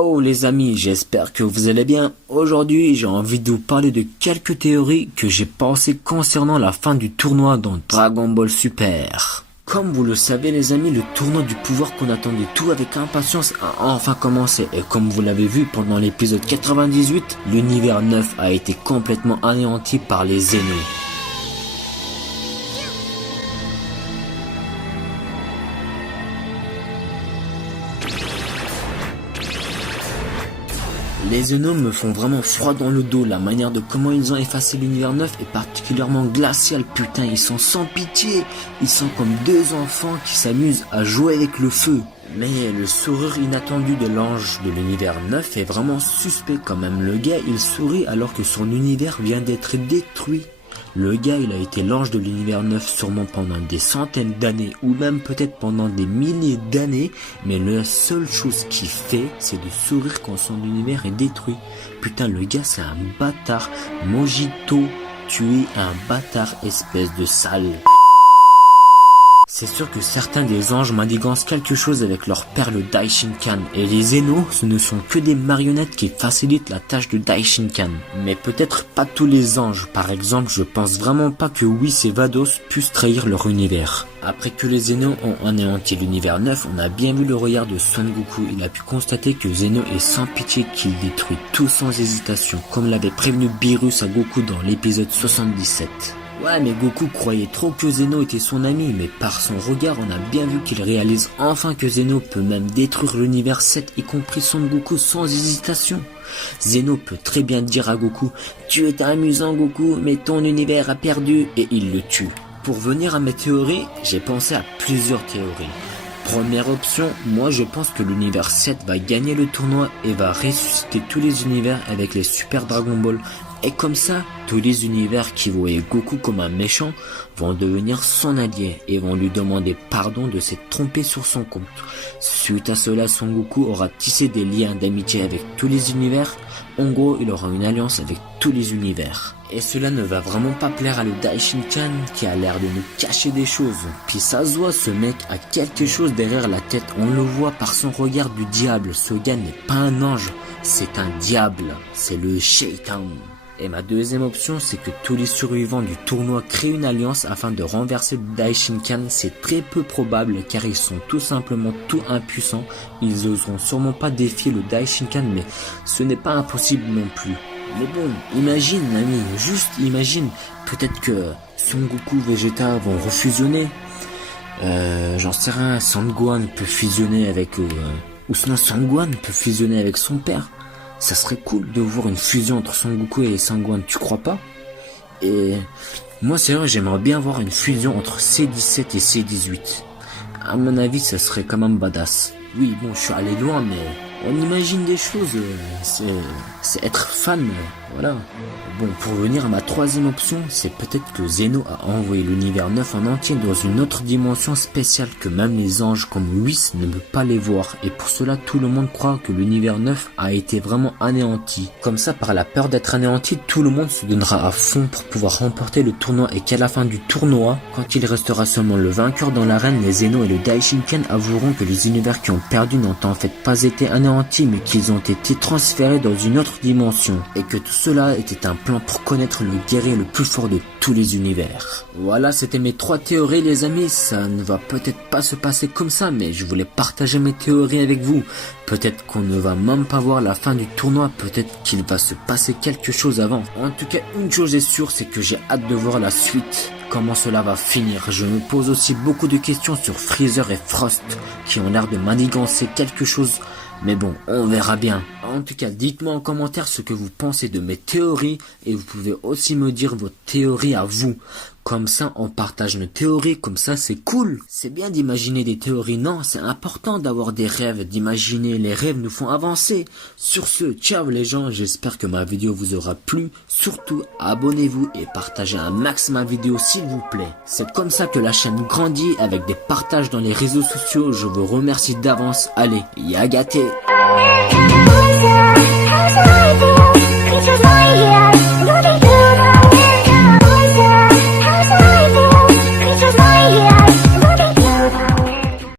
Yo les amis, j'espère que vous allez bien. Aujourd'hui, j'ai envie de vous parler de quelques théories que j'ai pensées concernant la fin du tournoi dans Dragon Ball Super. Comme vous le savez les amis, le tournoi du pouvoir qu'on attendait tout avec impatience a enfin commencé. Et comme vous l'avez vu pendant l'épisode 98, l'univers 9 a été complètement anéanti par les Zeno. Les Zeno me font vraiment froid dans le dos, la manière de comment ils ont effacé l'univers 9 est particulièrement glaciale, putain, ils sont sans pitié, ils sont comme deux enfants qui s'amusent à jouer avec le feu. Mais le sourire inattendu de l'ange de l'univers 9 est vraiment suspect quand même, le gars il sourit alors que son univers vient d'être détruit. Le gars il a été l'ange de l'univers 9 sûrement pendant des centaines d'années ou même peut-être pendant des milliers d'années, mais la seule chose qu'il fait c'est de sourire quand son univers est détruit. Putain le gars c'est un bâtard. Mojito, tu es un bâtard espèce de sale. C'est sûr que certains des anges manigancent quelque chose avec leur père le Daishinkan, et les Zeno ce ne sont que des marionnettes qui facilitent la tâche de Daishinkan. Mais peut-être pas tous les anges, par exemple je pense vraiment pas que Whis et Vados puissent trahir leur univers. Après que les Zeno ont anéanti l'univers 9, on a bien vu le regard de Son Goku, il a pu constater que Zeno est sans pitié qu'il détruit tout sans hésitation, comme l'avait prévenu Beerus à Goku dans l'épisode 77. Ouais mais Goku croyait trop que Zeno était son ami, mais par son regard on a bien vu qu'il réalise enfin que Zeno peut même détruire l'univers 7 y compris Son Goku sans hésitation. Zeno peut très bien dire à Goku « Tu es amusant Goku, mais ton univers a perdu » et il le tue. Pour venir à mes théories, j'ai pensé à plusieurs théories. Première option, moi je pense que l'univers 7 va gagner le tournoi et va ressusciter tous les univers avec les Super Dragon Ball. Et comme ça, tous les univers qui voyaient Goku comme un méchant vont devenir son allié et vont lui demander pardon de s'être trompé sur son compte. Suite à cela, Son Goku aura tissé des liens d'amitié avec tous les univers. En gros, il aura une alliance avec tous les univers. Et cela ne va vraiment pas plaire à le Daishinkan qui a l'air de nous cacher des choses. Puis ça se voit, ce mec a quelque chose derrière la tête. On le voit par son regard du diable. Ce gars n'est pas un ange, c'est un diable. C'est le Shaitan. Et ma deuxième option, c'est que tous les survivants du tournoi créent une alliance afin de renverser le Daishinkan. C'est très peu probable car ils sont tout simplement tout impuissants. Ils oseront sûrement pas défier le Daishinkan, mais ce n'est pas impossible non plus. Mais bon, imagine ami, juste imagine, peut-être que Son Goku, Vegeta vont refusionner. J'en sais rien, Sangohan peut fusionner avec... ou sinon Sangohan peut fusionner avec son père. Ça serait cool de voir une fusion entre Son Goku et Sangohan, tu crois pas? Et moi c'est vrai, j'aimerais bien voir une fusion entre C17 et C18. À mon avis, ça serait quand même badass. Oui, bon, je suis allé loin, mais on imagine des choses, c'est être fan, voilà. Bon, pour venir à ma troisième option, c'est peut-être que Zeno a envoyé l'univers 9 en entier dans une autre dimension spéciale que même les anges comme Whis ne peuvent pas les voir. Et pour cela, tout le monde croit que l'univers 9 a été vraiment anéanti. Comme ça, par la peur d'être anéanti, tout le monde se donnera à fond pour pouvoir remporter le tournoi et qu'à la fin du tournoi, quand il restera seulement le vainqueur dans l'arène, les Zeno et le Daishinkan avoueront que les univers qui ont perdu n'ont en fait pas été anéantis, mais qu'ils ont été transférés dans une autre dimension. Et que tout cela était un plan pour connaître le guerrier le plus fort de tous les univers. Voilà, c'était mes 3 théories les amis. Ça ne va peut-être pas se passer comme ça, mais je voulais partager mes théories avec vous. Peut-être qu'on ne va même pas voir la fin du tournoi, peut-être qu'il va se passer quelque chose avant. En tout cas, une chose est sûre, c'est que j'ai hâte de voir la suite. Comment cela va finir. Je me pose aussi beaucoup de questions sur Freezer et Frost, qui ont l'air de manigancer quelque chose. Mais bon, on verra bien. En tout cas, dites-moi en commentaire ce que vous pensez de mes théories et vous pouvez aussi me dire vos théories à vous. Comme ça, on partage nos théories, comme ça c'est cool. C'est bien d'imaginer des théories, non, c'est important d'avoir des rêves, d'imaginer, les rêves nous font avancer. Sur ce, ciao les gens, j'espère que ma vidéo vous aura plu. Surtout, abonnez-vous et partagez un max ma vidéo s'il vous plaît. C'est comme ça que la chaîne grandit avec des partages dans les réseaux sociaux. Je vous remercie d'avance. Allez, Yagate.